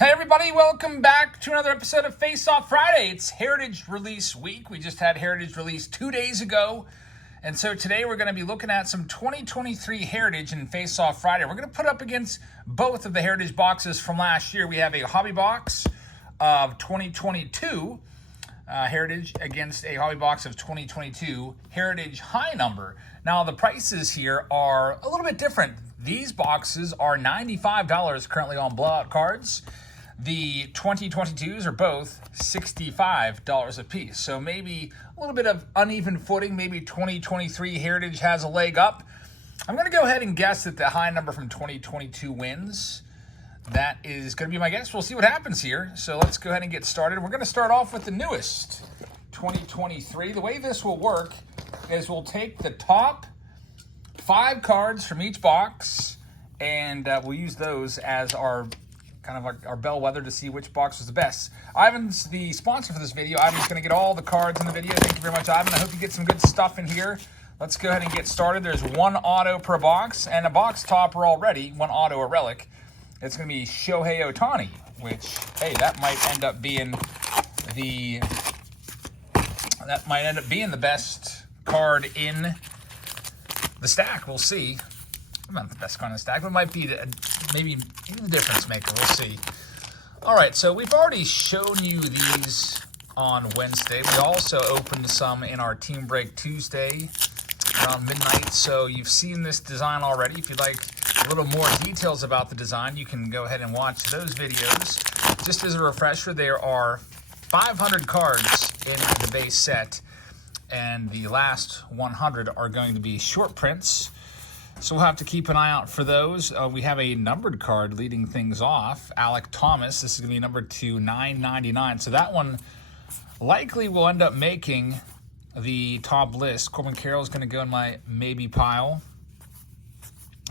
Hey everybody, welcome back to another episode of Face Off Friday. It's Heritage Release Week. We just had Heritage Release 2 days ago. And so today we're going to be looking at some 2023 Heritage and Face Off Friday. We're going to put up against both of the Heritage boxes from last year. We have a hobby box of 2022 Heritage against a hobby box of 2022 Heritage High Number. Now the prices here are a little bit different. These boxes are $95 currently on blowout cards. The 2022s are both $65 a piece. So maybe a little bit of uneven footing. Maybe 2023 Heritage has a leg up. I'm going to go ahead and guess that the high number from 2022 wins. That is going to be my guess. We'll see what happens here. So let's go ahead and get started. We're going to start off with the newest 2023. The way this will work is we'll take the top 5 cards from each box, and we'll use those as our bellwether to see which box was the best. Ivan's the sponsor for this video. Ivan's going to get all the cards in the video. Thank you very much, Ivan. I hope you get some good stuff in here. Let's go ahead and get started. There's one auto per box, and a box topper already, one auto or relic. It's going to be Shohei Ohtani, which, hey, that might end up being the best card in the stack. We'll see. Not the best card in the stack, but it might be maybe the difference maker. We'll see. All right, so we've already shown you these on Wednesday. We also opened some in our Team Break Tuesday around midnight, so you've seen this design already. If you'd like a little more details about the design, you can go ahead and watch those videos. Just as a refresher, there are 500 cards in the base set, and the last 100 are going to be short prints. So we'll have to keep an eye out for those. We have a numbered card leading things off. Alec Thomas. This is going to be numbered to 999. So that one likely will end up making the top list. Corbin Carroll is going to go in my maybe pile.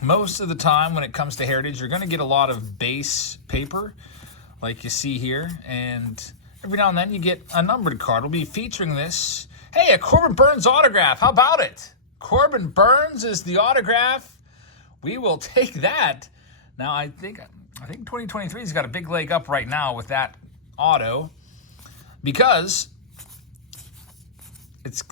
Most of the time when it comes to Heritage, you're going to get a lot of base paper like you see here. And every now and then you get a numbered card. We'll be featuring this. Hey, a Corbin Burns autograph. How about it? Corbin Burns is the autograph. We will take that. Now, I think 2023 has got a big leg up right now with that auto, because it's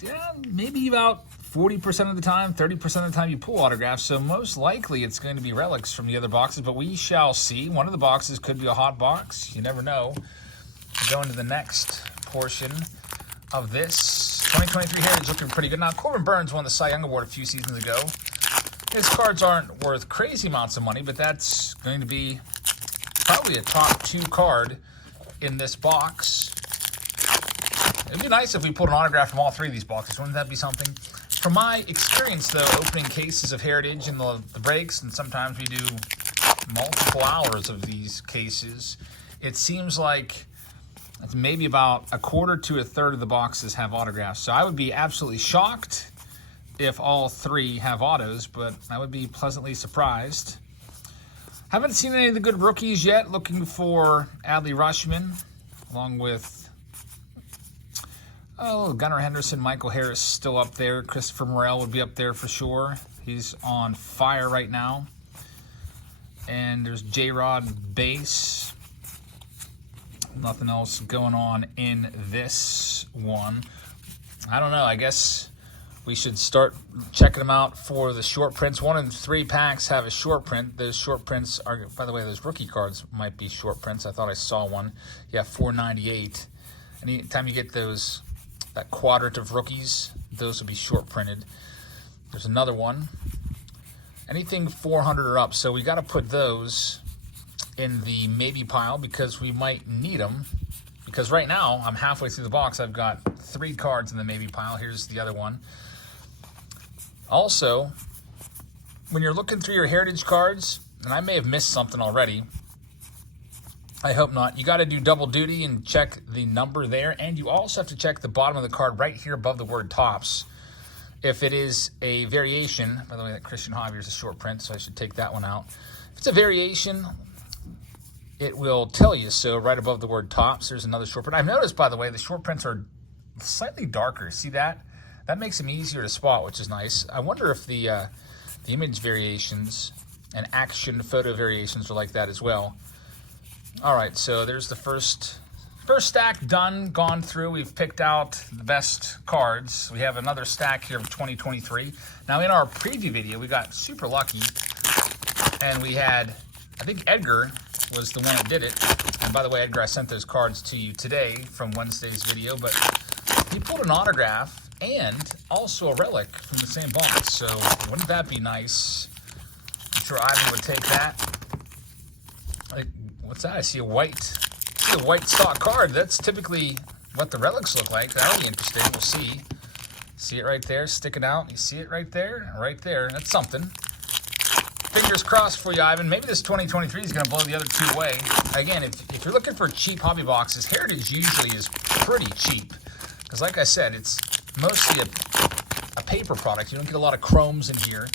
maybe about 40% of the time, 30% of the time you pull autographs. So most likely it's going to be relics from the other boxes, but we shall see. One of the boxes could be a hot box. You never know. We'll go into the next portion of this. 2023 Heritage looking pretty good. Now, Corbin Burns won the Cy Young Award a few seasons ago. His cards aren't worth crazy amounts of money, but that's going to be probably a top 2 card in this box. It'd be nice if we pulled an autograph from all 3 of these boxes. Wouldn't that be something? From my experience, though, opening cases of Heritage in the breaks, and sometimes we do multiple hours of these cases, it seems like it's maybe about a quarter to a third of the boxes have autographs. So I would be absolutely shocked if all 3 have autos, but I would be pleasantly surprised. Haven't seen any of the good rookies yet. Looking for Adley Rutschman, along with Gunnar Henderson, Michael Harris still up there. Christopher Morel would be up there for sure. He's on fire right now. And there's J-Rod base. Nothing else going on in this one. I don't know. I guess we should start checking them out for the short prints. 1 in 3 packs have a short print. Those short prints are, by the way, those rookie cards might be short prints. I thought I saw one. Yeah, 498. Anytime you get that quadrant of rookies, those will be short printed. There's another one. Anything 400 or up. So we got to put those in the maybe pile because we might need them. Because right now, I'm halfway through the box. I've got 3 cards in the maybe pile. Here's the other one. Also, when you're looking through your Heritage cards, and I may have missed something already, I hope not, you got to do double duty and check the number there. And you also have to check the bottom of the card right here above the word Topps. If it is a variation, by the way, that Christian Javier is a short print, so I should take that one out. If it's a variation, it will tell you so right above the word Topps. There's another short print. I've noticed, by the way, the short prints are slightly darker. See that? That makes them easier to spot, which is nice. I wonder if the image variations and action photo variations are like that as well. All right, so there's the first stack done, gone through. We've picked out the best cards. We have another stack here of 2023. Now, in our preview video, we got super lucky, and we had, I think Edgar was the one that did it. And by the way, Edgar, I sent those cards to you today from Wednesday's video, but he pulled an autograph and also a relic from the same box. So wouldn't that be nice? I'm sure Ivan would take that. Like, what's that? I see a white stock card. That's typically what the relics look like. That'll be interesting. We'll see. See it right there, sticking out. You see it right there? Right there. That's something. Fingers crossed for you, Ivan. Maybe this 2023 is going to blow the other two away. Again, if you're looking for cheap hobby boxes, Heritage usually is pretty cheap. Because like I said, it's mostly a paper product. You don't get a lot of chromes in here.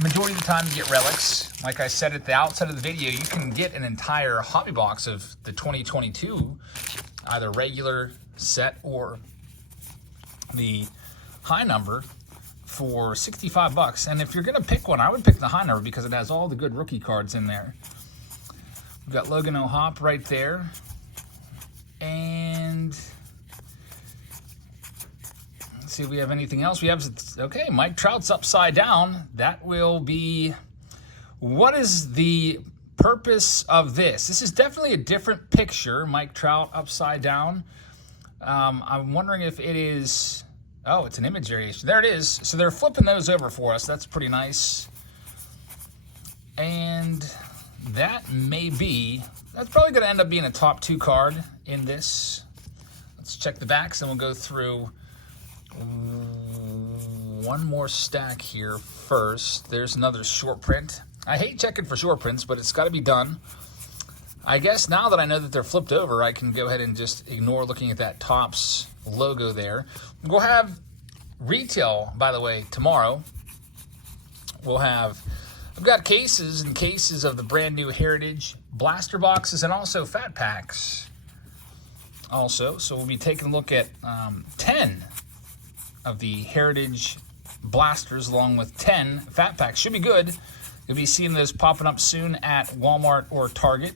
Majority of the time you get relics. Like I said at the outset of the video, you can get an entire hobby box of the 2022, either regular set or the high number for 65 bucks. And if you're going to pick one, I would pick the high number because it has all the good rookie cards in there. We've got Logan O'Hoppe right there. And see if we have anything else. We have, okay, Mike Trout's upside down. That will be, what is the purpose of this? This is definitely a different picture, Mike Trout upside down. I'm wondering if it is, oh, it's an image variation. There it is. So they're flipping those over for us. That's pretty nice. And that may be, that's probably going to end up being a top 2 card in this. Let's check the backs and we'll go through one more stack here first. There's another short print. I hate checking for short prints, but it's got to be done. I guess now that I know that they're flipped over, I can go ahead and just ignore looking at that Topps logo there. We'll have retail, by the way, tomorrow. I've got cases and cases of the brand new Heritage blaster boxes and also fat packs. Also, so we'll be taking a look at 10 of the Heritage blasters along with 10 fat packs. Should be good. You'll be seeing those popping up soon at Walmart or Target.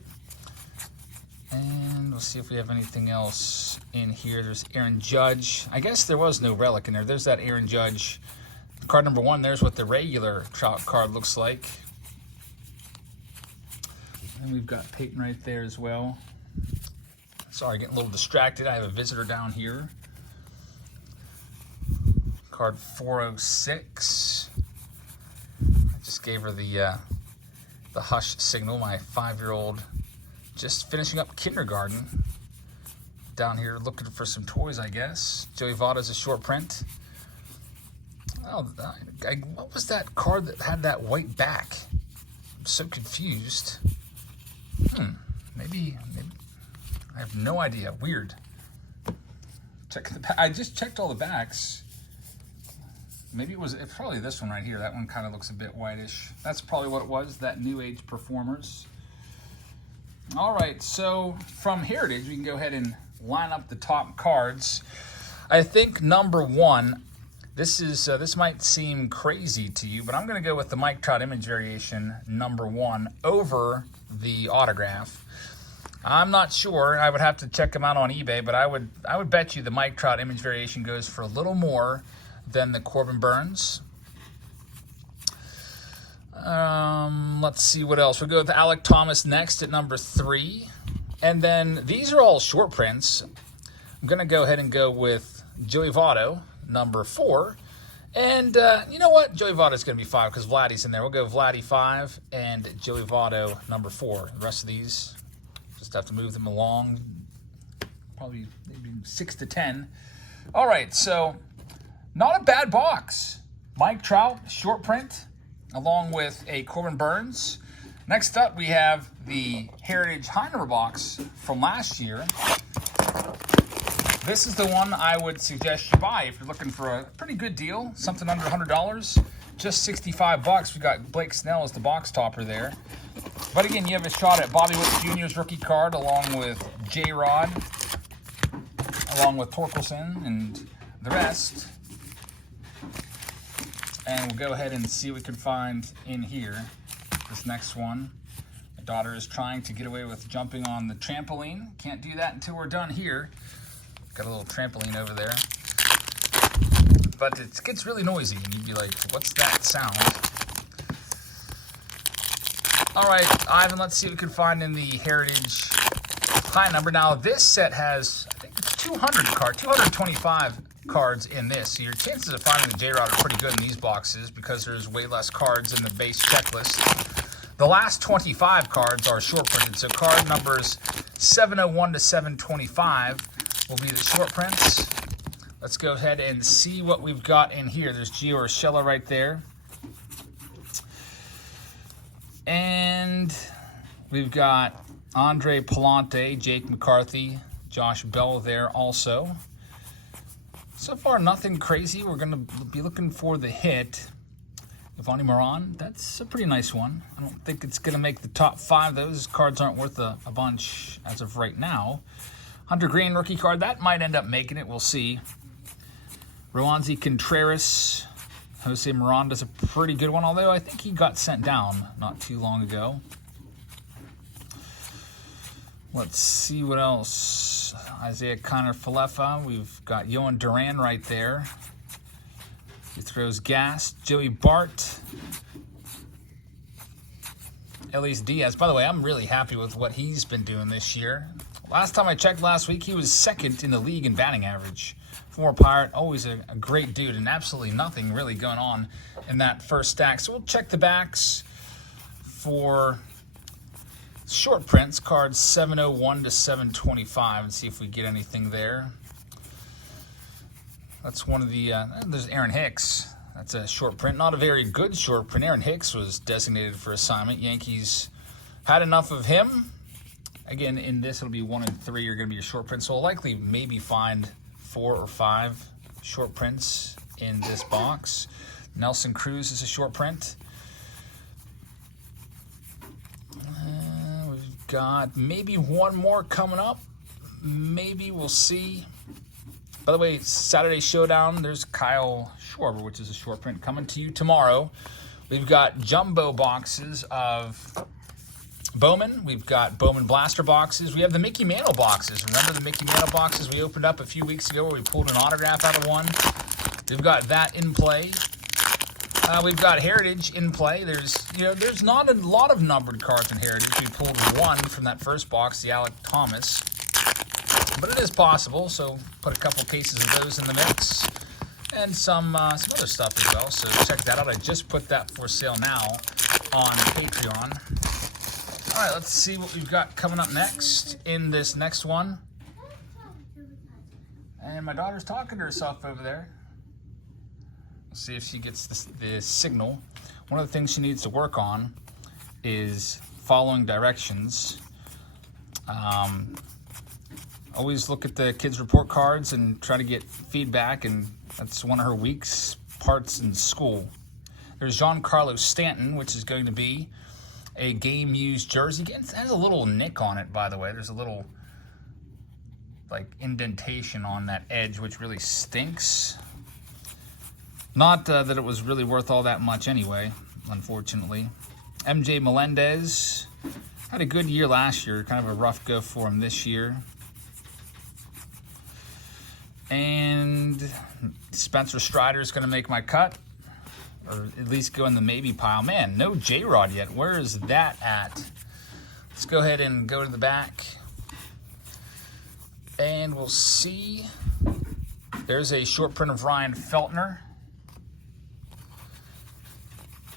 And we'll see if we have anything else in here. There's Aaron Judge. I guess there was no relic in there. There's that Aaron Judge. Card number 1, there's what the regular Trout card looks like. And we've got Peyton right there as well. Sorry, getting a little distracted. I have a visitor down here. Card 406. I just gave her the hush signal. My 5-year-old just finishing up kindergarten. Down here looking for some toys, I guess. Joey Votto's a short print. Oh, what was that card that had that white back? I'm so confused. Maybe I have no idea. Weird. Check the back. I just checked all the backs. Maybe it's probably this one right here. That one kind of looks a bit whitish. That's probably what it was, that New Age Performers. All right, so from Heritage, we can go ahead and line up the top cards. I think number 1, this might seem crazy to you, but I'm going to go with the Mike Trout image variation number 1 over the autograph. I'm not sure. I would have to check them out on eBay, but I would bet you the Mike Trout image variation goes for a little more than the Corbin Burns. Let's see what else. We'll go with Alec Thomas next at number 3. And then these are all short prints. I'm going to go ahead and go with Joey Votto, number 4. And you know what? Joey Votto is going to be 5 because Vladdy's in there. We'll go Vladdy 5 and Joey Votto, number 4. The rest of these, just have to move them along. Probably maybe 6 to 10. All right, so not a bad box. Mike Trout, short print, along with a Corbin Burns. Next up, we have the Heritage high number box from last year. This is the one I would suggest you buy if you're looking for a pretty good deal, something under $100, just 65 bucks. We got Blake Snell as the box topper there. But again, you have a shot at Bobby Witt Jr.'s rookie card along with J-Rod, along with Torkelson and the rest. And we'll go ahead and see what we can find in here. This next one. Daughter is trying to get away with jumping on the trampoline. Can't do that until we're done here. Got a little trampoline over there. But it gets really noisy, and you'd be like, what's that sound? All right, Ivan, let's see what we can find in the Heritage high number. Now, this set has, I think, 225 cards in this. So your chances of finding the J-Rod are pretty good in these boxes because there's way less cards in the base checklist. The last 25 cards are short printed, so card numbers 701 to 725 will be the short prints. Let's go ahead and see what we've got in here. There's Gio Urshela right there. And we've got Andre Palante, Jake McCarthy, Josh Bell there also. So far, nothing crazy. We're going to be looking for the hit. Yvonne Moran, that's a pretty nice one. I don't think it's going to make the top 5. Those cards aren't worth a bunch as of right now. Hunter Green, rookie card. That might end up making it. We'll see. Roanzi Contreras. Jose Miranda's a pretty good one, although I think he got sent down not too long ago. Let's see what else. Isaiah Connor Falefa. We've got Yohan Duran right there. He throws gas. Joey Bart. Elias Diaz. By the way, I'm really happy with what he's been doing this year. Last time I checked last week, he was second in the league in batting average. Former Pirate, always a great dude, and absolutely nothing really going on in that first stack. So we'll check the backs for short prints, cards 701 to 725, and see if we get anything there. That's one of the, there's Aaron Hicks. That's a short print. Not a very good short print. Aaron Hicks was designated for assignment. Yankees had enough of him. Again, in this, it'll be 1 and 3 are going to be your short prints. So we'll likely maybe find 4 or 5 short prints in this box. Nelson Cruz is a short print. We've got maybe one more coming up. Maybe we'll see. By the way, Saturday Showdown, there's Kyle Schwarber, which is a short print, coming to you tomorrow. We've got jumbo boxes of Bowman. We've got Bowman Blaster boxes. We have the Mickey Mantle boxes. Remember the Mickey Mantle boxes we opened up a few weeks ago where we pulled an autograph out of one? We've got that in play. We've got Heritage in play. There's not a lot of numbered cards in Heritage. We pulled one from that first box, the Alec Thomas. But it is possible, so put a couple cases of those in the mix. And some other stuff as well, so check that out. I just put that for sale now on Patreon. All right, let's see what we've got coming up next in this next one. And my daughter's talking to herself over there. Let's see if she gets the signal. One of the things she needs to work on is following directions. Always look at the kids' report cards and try to get feedback, and that's one of her weak parts in school. There's Giancarlo Stanton, which is going to be a game-used jersey. It has a little nick on it, by the way. There's a little, like, indentation on that edge, which really stinks. Not that it was really worth all that much anyway, unfortunately. MJ Melendez had a good year last year. Kind of a rough go for him this year. And Spencer Strider is going to make my cut, or at least go in the maybe pile. Man, no J-Rod yet. Where is that at? Let's go ahead and go to the back. And we'll see. There's a short print of Ryan Feltner.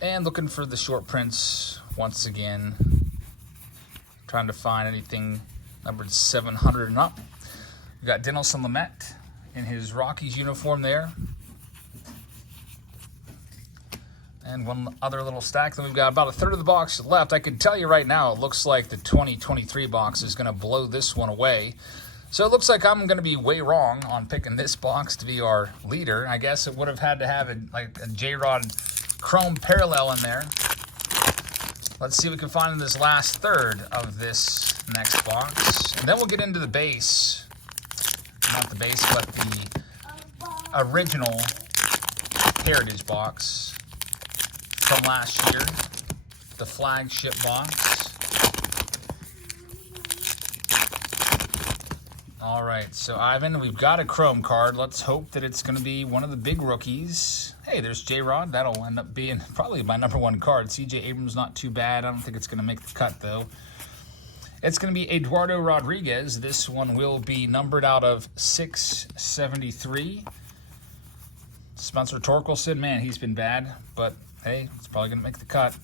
And looking for the short prints once again. Trying to find anything numbered 700 and up. We've got Dinelson Lamet in his Rockies uniform there. And one other little stack. Then we've got about a third of the box left. I can tell you right now, it looks like the 2023 box is going to blow this one away. So it looks like I'm going to be way wrong on picking this box to be our leader. I guess it would have had to have a J-Rod Chrome parallel in there. Let's see what we can find in this last third of this next box. And then we'll get into the base. Not the base, but the original Heritage box from last year, the flagship box. All right, so Ivan, we've got a Chrome card. Let's hope that it's going to be one of the big rookies. Hey, there's J-Rod. That'll end up being probably my #1 card. C.J. Abrams, not too bad. I don't think it's going to make the cut, though. It's going to be Eduardo Rodriguez. This one will be numbered out of 673. Spencer Torkelson, man, he's been bad, but hey, it's probably going to make the cut.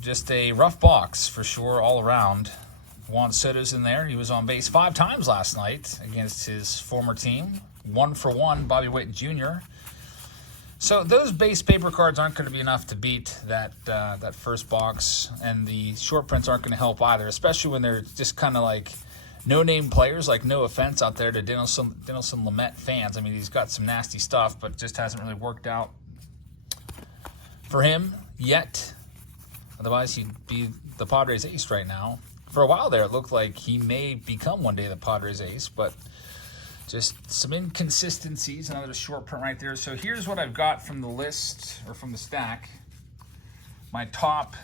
Just a rough box for sure all around. Juan Soto's in there. He was on base 5 times last night against his former team. 1 for 1, Bobby Witt Jr. So those base paper cards aren't going to be enough to beat that first box, and the short prints aren't going to help either, especially when they're just kind of like no-name players. Like, no offense out there to Dinelson Lamet fans. I mean, he's got some nasty stuff, but just hasn't really worked out for him yet. Otherwise, he'd be the Padres ace right now. For a while there, it looked like he may become one day the Padres ace, but just some inconsistencies. Another short print right there. So here's what I've got from the list, or from the stack. My top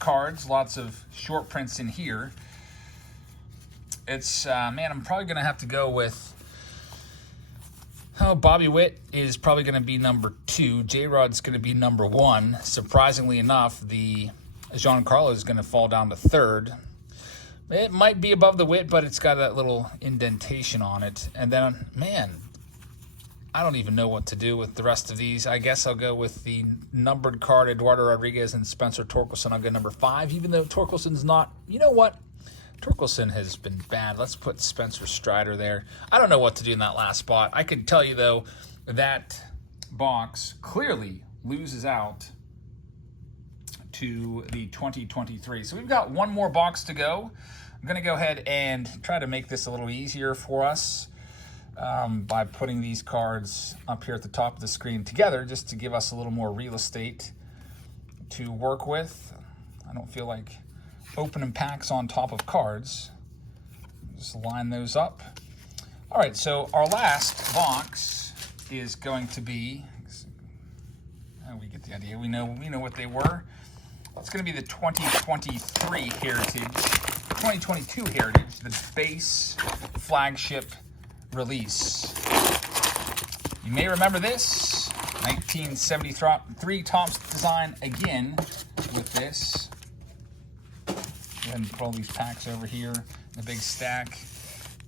cards, lots of short prints in here. It's, man, I'm probably going to have to go with, Bobby Witt is probably going to be #2. J-Rod's going to be #1. Surprisingly enough, the Giancarlo is going to fall down to 3rd. It might be above the Witt, but it's got that little indentation on it. And then, man, I don't even know what to do with the rest of these. I guess I'll go with the numbered card, Eduardo Rodriguez and Spencer Torkelson. I'll go #5, even though Torkelson's not, you know what? Torkelson has been bad. Let's put Spencer Strider there. I don't know what to do in that last spot. I can tell you, though, that box clearly loses out to the 2023. So we've got one more box to go. I'm going to go ahead and try to make this a little easier for us by putting these cards up here at the top of the screen together, just to give us a little more real estate to work with. I don't feel like opening packs on top of cards. Just line those up. All right, so our last box is going to be, we get the idea. We know what they were. It's going to be the 2023 Heritage, 2022 Heritage, the base flagship release. You may remember this, 1973 Thompson design again with this. Go ahead and put all these packs over here in a big stack.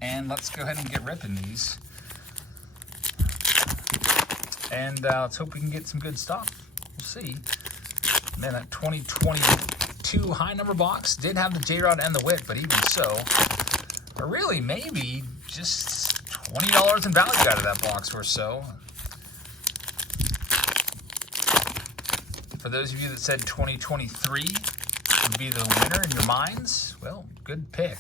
And let's go ahead and get ripping these. And let's hope we can get some good stuff. We'll see. Man, that 2022 high number box did have the J-Rod and the Witt, but even so, or really maybe just $20 in value out of that box or so. For those of you that said 2023 would be the winner in your minds, well, good pick.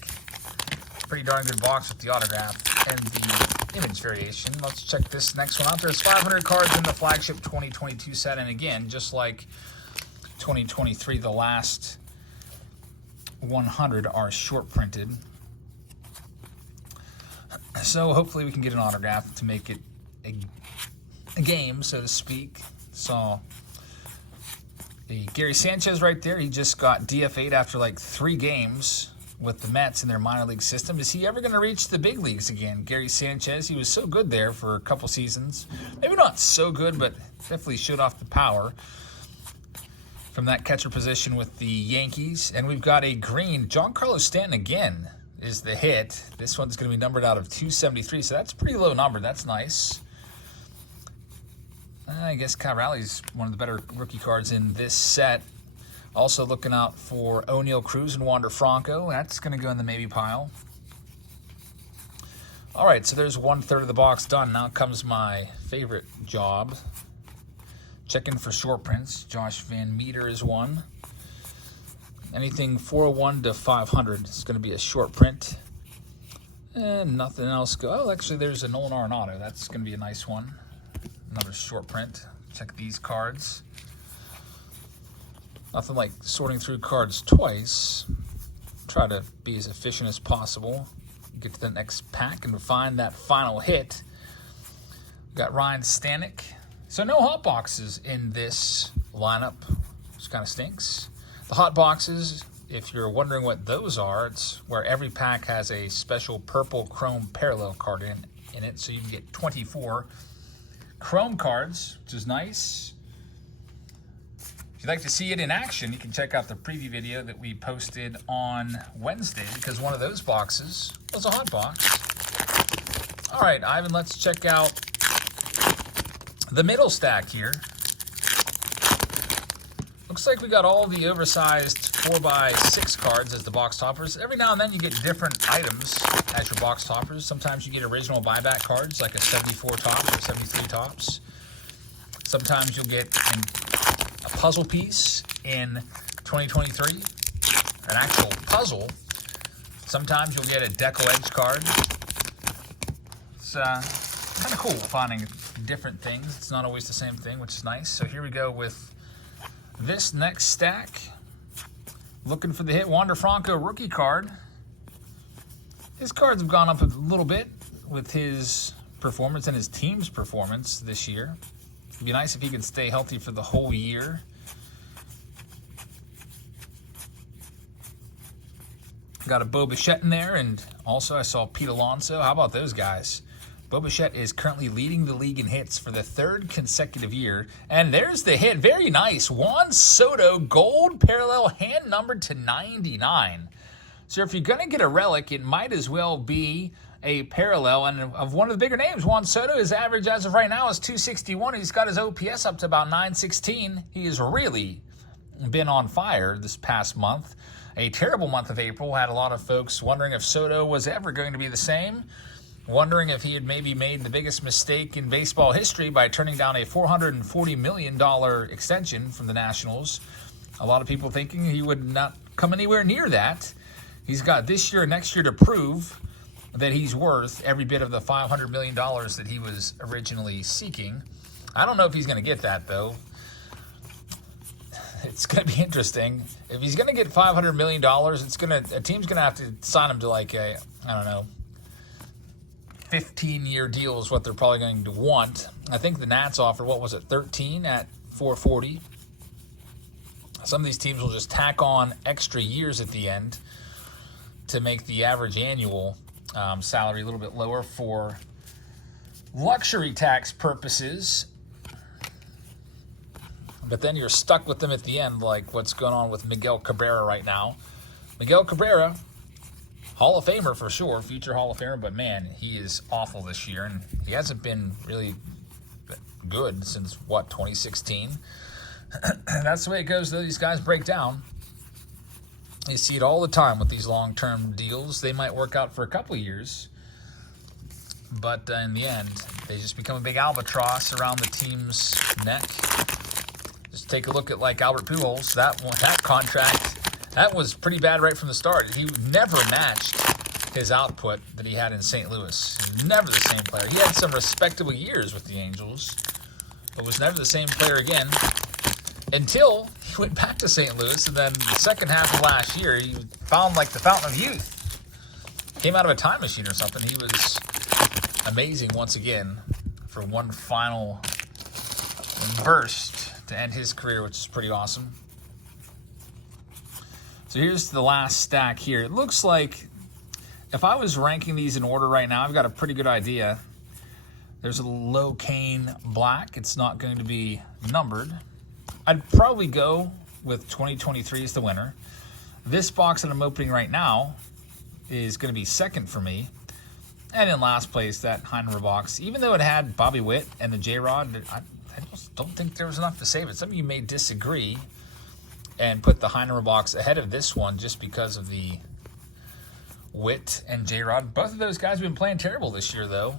Pretty darn good box with the autograph and the image variation. Let's check this next one out. There's 500 cards in the flagship 2022 set, and again, just like 2023, the last 100 are short printed. So hopefully we can get an autograph to make it a game, so to speak. Saw a Gary Sanchez right there. He just got DFA'd after like 3 games with the Mets in their minor league system. Is he ever going to reach the big leagues again? Gary Sanchez, he was so good there for a couple seasons. Maybe not so good, but definitely showed off the power from that catcher position with the Yankees. And we've got a green. Giancarlo Stanton again is the hit. This one's going to be numbered out of 273, so that's a pretty low number. That's nice. I guess Kyle Rowley's one of the better rookie cards in this set. Also looking out for O'Neal Cruz and Wander Franco. That's going to go in the maybe pile. All right, so there's 1/3 of the box done. Now comes my favorite job. Checking for short prints. Josh Van Meter is one. Anything 401 to 500 is going to be a short print. And nothing else. Oh, actually, there's a Nolan Arenado. That's going to be a nice one. Another short print. Check these cards. Nothing like sorting through cards twice. Try to be as efficient as possible. Get to the next pack and find that final hit. Got Ryan Stanek. So no hot boxes in this lineup, which kind of stinks. The hot boxes if you're wondering what those are, it's where every pack has a special purple chrome parallel card in it, so you can get 24 chrome cards, which is nice. If you'd like to see it in action, you can check out the preview video that we posted on Wednesday, because one of those boxes was a hot box. All right, Ivan, let's check out the middle stack here. Looks like we got all the oversized 4x6 cards as the box toppers. Every now and then you get different items as your box toppers. Sometimes you get original buyback cards like a 74 tops or 73 tops. Sometimes you'll get a puzzle piece in 2023, an actual puzzle. Sometimes you'll get a Deco Edge card. It's kind of cool finding different things. It's not always the same thing, which is nice. So here we go with this next stack. Looking for the hit Wander Franco rookie card. His cards have gone up a little bit with his performance and his team's performance this year. It'd be nice if he could stay healthy for the whole year. Got a Bo Bichette in there, and also I saw Pete Alonso. How about those guys? Bo Bichette is currently leading the league in hits for the third consecutive year. And there's the hit. Very nice. Juan Soto, gold parallel, hand numbered to 99. So if you're going to get a relic, it might as well be a parallel. And of one of the bigger names, Juan Soto, his average as of right now is 261. He's got his OPS up to about 916. He has really been on fire this past month. A terrible month of April. Had a lot of folks wondering if Soto was ever going to be the same. Wondering if he had maybe made the biggest mistake in baseball history by turning down a $440 million extension from the Nationals. A lot of people thinking he would not come anywhere near that. He's got this year and next year to prove that he's worth every bit of the $500 million that he was originally seeking. I don't know if he's going to get that, though. It's going to be interesting. If he's going to get $500 million, a team's going to have to sign him to like a, I don't know, 15-year deal is what they're probably going to want. I think the Nats offered, 13 at $440. Some of these teams will just tack on extra years at the end to make the average annual salary a little bit lower for luxury tax purposes. But then you're stuck with them at the end, like what's going on with Miguel Cabrera right now. Miguel Cabrera, Hall of Famer for sure, future Hall of Famer, but man, he is awful this year, and he hasn't been really good since, 2016? That's the way it goes, though. These guys break down. You see it all the time with these long-term deals. They might work out for a couple of years, but in the end, they just become a big albatross around the team's neck. Just take a look at, like, Albert Pujols. That contract, that was pretty bad right from the start. He never matched his output that he had in St. Louis. Never the same player. He had some respectable years with the Angels, but was never the same player again until he went back to St. Louis, and then the second half of last year, he found like the fountain of youth. Came out of a time machine or something. He was amazing once again for one final burst to end his career, which is pretty awesome. So here's the last stack here. It looks like if I was ranking these in order right now, I've got a pretty good idea. There's a low cane black. It's not going to be numbered. I'd probably go with 2023 as the winner. This box that I'm opening right now is going to be second for me. And in last place, that Heinemer box, even though it had Bobby Witt and the J-Rod, I just don't think there was enough to save it. Some of you may disagree and put the Heinemer box ahead of this one just because of the Witt and J-Rod. Both of those guys have been playing terrible this year, though.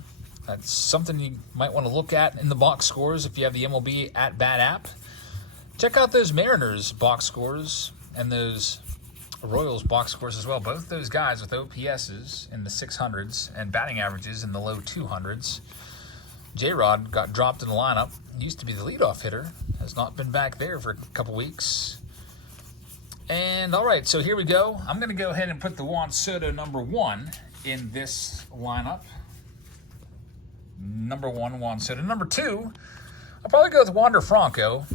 That's something you might want to look at in the box scores if you have the MLB at Bat app. Check out those Mariners box scores and those Royals box scores as well. Both those guys with OPSs in the 600s and batting averages in the low 200s. J-Rod got dropped in the lineup. Used to be the leadoff hitter. Has not been back there for a couple weeks. And all right, so here we go. I'm going to go ahead and put the Juan Soto number 1 in this lineup. Number 1, Juan Soto. Number 2, I'll probably go with Wander Franco.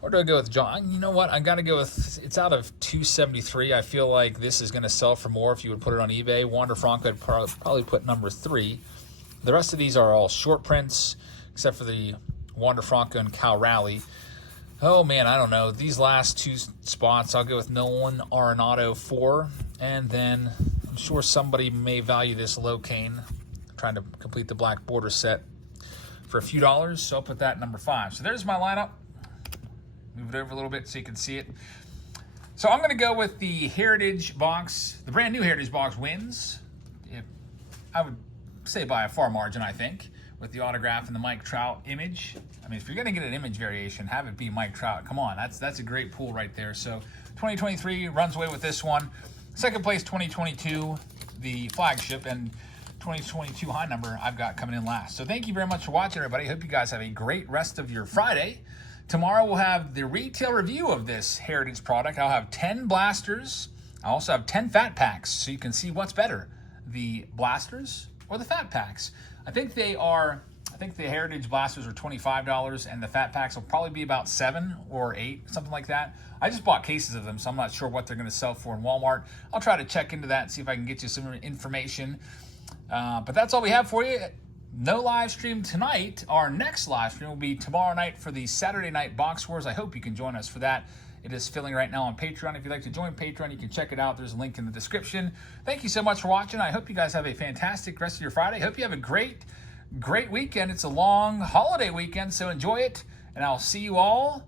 Or do I go with John? You know what? I got to go with, it's out of 273. I feel like this is going to sell for more if you would put it on eBay. Wander Franco, I'd probably put number 3. The rest of these are all short prints, except for the Wander Franco and Cal Raleigh. Oh, man, I don't know. These last 2 spots, I'll go with Nolan Arenado 4. And then I'm sure somebody may value this Locane, trying to complete the black border set for a few dollars. So I'll put that number 5. So there's my lineup. Move it over a little bit so you can see it. So I'm going to go with the Heritage box. The brand new Heritage box wins. I would say by a far margin, I think, with the autograph and the Mike Trout image. I mean, if you're going to get an image variation, have it be Mike Trout. Come on, that's a great pool right there. So 2023 runs away with this one. Second place, 2022, the flagship, and 2022 high number I've got coming in last. So thank you very much for watching, everybody. Hope you guys have a great rest of your Friday. Tomorrow we'll have the retail review of this Heritage product. I'll have 10 blasters. I also have 10 fat packs, so you can see what's better, the blasters or the fat packs. I think the Heritage blasters are $25, and the fat packs will probably be about 7 or 8, something like that. I just bought cases of them, so I'm not sure what they're going to sell for in Walmart. I'll try to check into that and see if I can get you some information. But that's all we have for you. No live stream tonight. Our next live stream will be tomorrow night for the Saturday Night Box Wars. I hope you can join us for that. It is filling right now on Patreon. If you'd like to join Patreon, you can check it out. There's a link in the description. Thank you so much for watching. I hope you guys have a fantastic rest of your Friday. Hope you have a great weekend. It's a long holiday weekend, so enjoy it. And I'll see you all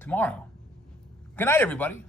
tomorrow. Good night, everybody.